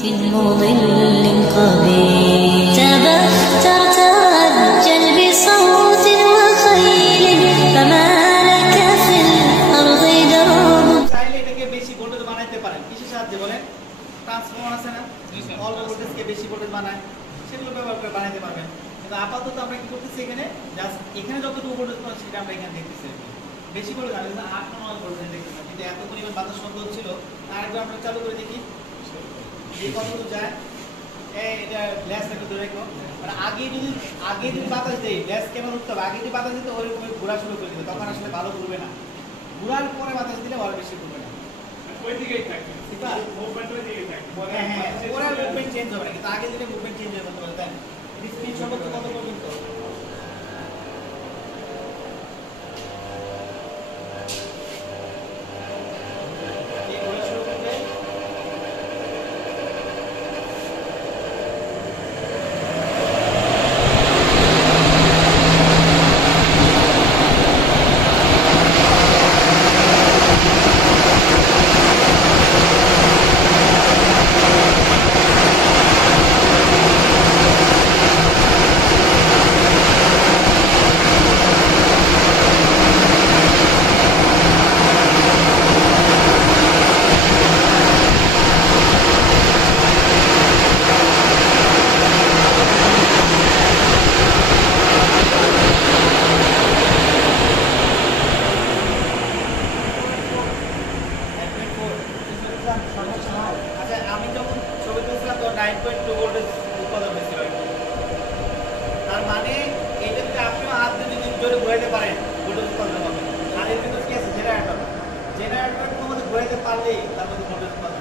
في مظل قبيل تبخترت أجل بصوت وخيل فما لك في الأرض درب চাইলে এটাকে বেশি ভোল্টেজ বানাইতে পারেন কিসের সাহায্যে বলেন ট্রান্সফরমার আছে না অল্প ভোল্টেজকে বেশি ভোল্টেজ বানায় সেগুলো ব্যবহার করে বানাইতে পারবেন কিন্তু আপাতত আমরা কি করতেছি এখানে জাস্ট এখানে যতটুকু ভোল্টেজ পাচ্ছি সেটা আমরা এখানে দেখতেছি বেশি ভোল্টেজ আমি 8 9 ভোল্টেজ দেখতেছি কিন্তু এত পরিমাণ বাতাস শব্দ হচ্ছিল আরেকবার আমরা চালু করে দেখি এই কতদূর যায় এটা ল্যাসটা একটু ধরে রাখো মানে আগে যদি বাতাস দেই ল্যাস কেমন উঠতে হবে আগে যদি বাতাস দিতে ওরকম ঘোরা শুরু করে দিবে তখন আসলে ভালো ঘুরবে না ঘোরার পরে বাতাস দিলে আরো বেশি ঘুরবে না ওই দিকেই থাকবে মুভমেন্ট ওই দিকেই থাকবে হ্যাঁ ওরা মুভমেন্ট চেঞ্জ হবে না কিন্তু আগে দিলে মুভমেন্ট চেঞ্জ হয়ে যেতে পারে তাই স্পিড সর্বোচ্চ কত পর্যন্ত আমি যখন ছবি তুলছিলাম তখন 9.2 ভোল্টেজ উৎপাদন হয়েছিল তার মানে এটাতে আপনিও হাত দিয়ে যদি জোরে ঘোরাইতে পারেন ভোল্টেজ উৎপাদন হবে আর এর ভিতরে কি আছে জেনারেটর জেনারেটরের মধ্যে ঘোরাইতে পারলেই তার মধ্যে ভোল্টেজ উৎপাদন